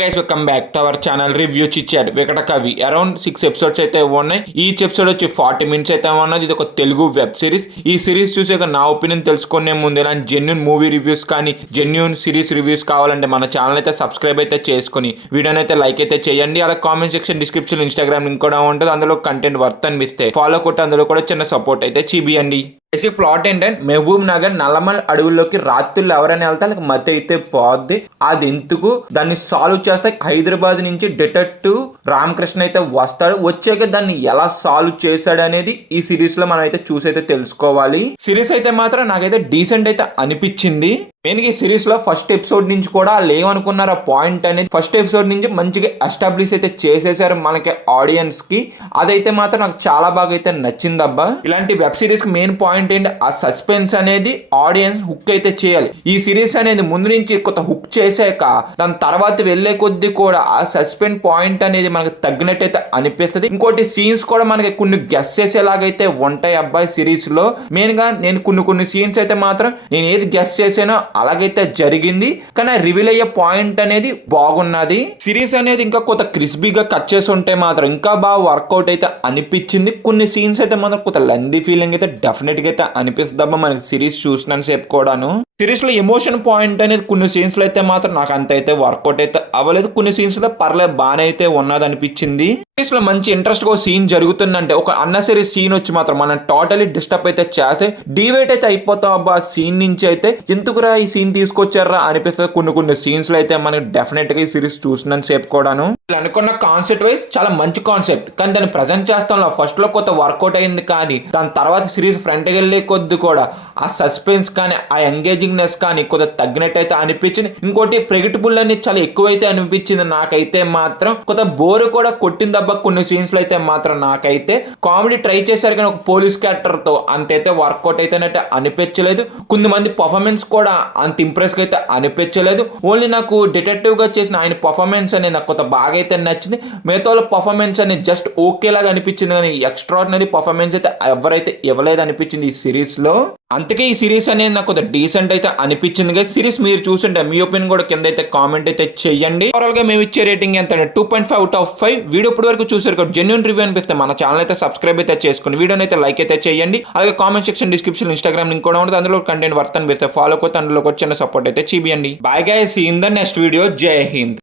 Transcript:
Guys welcome back to our channel review చిట్ Vikata Kavi. Around 6 episodes అయితే ఉన్నాయి. ఈచ్ ఎపిసోడ్ వచ్చి 40 minutes అయితే ఉన్నది. ఇది ఒక తెలుగు వెబ్ సిరీస్. ఈ సిరీస్ చూసాక నా ఒపీనియన్ తెలుసుకునే ముందు ఇలాంటి జెన్యూన్ మూవీ రివ్యూస్ కానీ జెన్యూన్ సిరీస్ రివ్యూస్ కావాలంటే మన ఛానల్ అయితే సబ్స్క్రైబ్ అయితే చేసుకుని వీడియోని అయితే లైక్ అయితే చేయండి. అలా comment section description Instagram link కూడా ఉంటుంది. అందులో కంటెంట్ వర్త్ అనిపిస్తే ఫాలో కొట్టి అందులో కూడా చిన్న సపోర్ట్ అయితే చూపియండి. బేసిక్ ప్లాట్ ఏంటంటే మహబూబ్ నగర్ నల్లమల్ అడవుల్లోకి రాత్రులు ఎవరైనా వెళ్తే వాళ్ళకి మతి అయితే పోద్ది. అది ఎందుకు దాన్ని సాల్వ్ చేస్తే హైదరాబాద్ నుంచి డిటెక్టివ్ రామకృష్ణ అయితే వస్తాడు. వచ్చాక దాన్ని ఎలా సాల్వ్ చేశాడు అనేది ఈ సిరీస్ లో మనం అయితే చూసి అయితే తెలుసుకోవాలి. సిరీస్ అయితే మాత్రం నాకైతే డీసెంట్ అయితే అనిపించింది. మెయిన్ ఈ సిరీస్ లో ఫస్ట్ ఎపిసోడ్ నుంచి కూడా వాళ్ళు ఏమనుకున్నారు ఆ పాయింట్ అనేది ఫస్ట్ ఎపిసోడ్ నుంచి మంచిగా ఎస్టాబ్లిష్ అయితే చేసేసారు మనకి ఆడియన్స్ కి. అదైతే మాత్రం నాకు చాలా బాగా అయితే నచ్చిందబ్బా. ఇలాంటి వెబ్ సిరీస్ కి మెయిన్ పాయింట్ ఏంటి, ఆ సస్పెన్స్ అనేది ఆడియన్స్ హుక్ అయితే చేయాలి. ఈ సిరీస్ అనేది ముందు నుంచి కొత్త హుక్ చేసాక దాని తర్వాత వెళ్లే కొద్దీ కూడా ఆ సస్పెన్స్ పాయింట్ అనేది మనకు తగ్గినట్టు అయితే అనిపిస్తుంది. ఇంకోటి సీన్స్ కూడా మనకి కొన్ని గెస్ చేసేలాగైతే ఉంటాయి అబ్బాయి సిరీస్ లో. మెయిన్ గా నేను కొన్ని సీన్స్ అయితే మాత్రం నేను ఏది గెస్ చేసానో అలాగైతే జరిగింది, కానీ రివీల్ అయ్యే పాయింట్ అనేది బాగున్నది. సిరీస్ అనేది ఇంకా కొత్త క్రిస్పీగా కట్ చేసి ఉంటే మాత్రం ఇంకా బాగా వర్కౌట్ అయితే అనిపించింది. కొన్ని సీన్స్ అయితే మాత్రం కొత్త లెందీ ఫీలింగ్ అయితే డెఫినెట్ గా అయితే అనిపిస్తుందబ్బా మనకి సిరీస్ చూసినంత సేపు కూడాను. సిరీస్ లో ఎమోషన్ పాయింట్ అనేది కొన్ని సీన్స్ లో అయితే మాత్రం నాకు అంత అయితే వర్కౌట్ అయితే అవ్వలేదు. కొన్ని సీన్స్ లో పర్లేదు బాగానే అయితే ఉన్నది అనిపించింది. సిరీస్ లో మంచి ఇంట్రెస్ట్ గా సీన్ జరుగుతుందంటే ఒక అన్నసరీ సీన్ వచ్చి మాత్రం మనం టోటలీ డిస్టర్బ్ అయితే చేస్తే డివైట్ అయితే అయిపోతాం అబ్బా సీన్ నుంచి అయితే. ఎందుకురా ఈ సీన్ తీసుకొచ్చారా అనిపిస్తుంది కొన్ని సీన్స్ లో అయితే మనకి డెఫినెట్ గా ఈ సిరీస్ చూసినంత సేపు కూడాను. అనుకున్న కాన్సెప్ట్ వైజ్ చాలా మంచి కాన్సెప్ట్, కానీ దాన్ని ప్రజెంట్ చేస్తాం ఫస్ట్ లో కొత్త వర్కౌట్ అయింది. కానీ దాని తర్వాత సిరీస్ ఫ్రంట్ వెళ్ళే కొద్ది కూడా ఆ సస్పెన్స్ కానీ ఆ ఎంగేజింగ్నెస్ కానీ కొద్దిగా తగ్గినట్టయితే అనిపించింది. ఇంకోటి ప్రెడిక్టబుల్ అనేది చాలా ఎక్కువైతే అనిపించింది నాకైతే మాత్రం. కొత్త బోర్ కూడా కొట్టిందబ్బా కొన్ని సీన్స్ లో అయితే మాత్రం. నాకైతే కామెడీ ట్రై చేశారు కానీ ఒక పోలీస్ క్యారెక్టర్ తో అంతైతే వర్కౌట్ అయితే అనిపించలేదు. కొంతమంది పర్ఫార్మెన్స్ కూడా అంత ఇంప్రెస్ అయితే అనిపించలేదు. ఓన్లీ నాకు డిటెక్టివ్ గా చేసిన ఆయన పర్ఫార్మెన్స్ అనేది నాకు కొంత బాగా అయితే నచ్చింది. మిగతా వాళ్ళ పర్ఫార్మెన్స్ అనేది జస్ట్ ఓకే లాగా అనిపించింది, కానీ ఎక్స్ట్రాడినరీ పర్ఫార్మెన్స్ అయితే ఎవరైతే ఇవ్వలేదు అనిపించింది ఈ సిరీస్ లో. అందుకే ఈ సిరీస్ అనేది నాకు కొంత డీసెంట్ అయితే అనిపించింది. కదా సిరీస్ మీరు చూస్తుంటే మీ ఒపీనియన్ కూడా కింద అయితే కామెంట్ అయితే చేయండి. ఓవరాల్ గా మేము ఇచ్చే రేటింగ్ ఎంత అంటే 2.5 out of 5. వీడియో ఇప్పటి వరకు చూసారు కదా, జెన్యూన్ రివ్యూ అనిపిస్తే మన ఛానల్ అయితే సబ్స్క్రైబ్ అయితే చేసుకుని వీడియోని అయితే లైక్ అయితే చేయండి. అలాగే comment section description Instagram link కూడా ఉంటుంది. అందులో కంటెంట్ వర్త్ అనిపిస్తే ఫాలో కొత్త అందులో వచ్చిన సపోర్ట్ అయితే చూపియండి. Bye guys, in the next video. జై హింద్.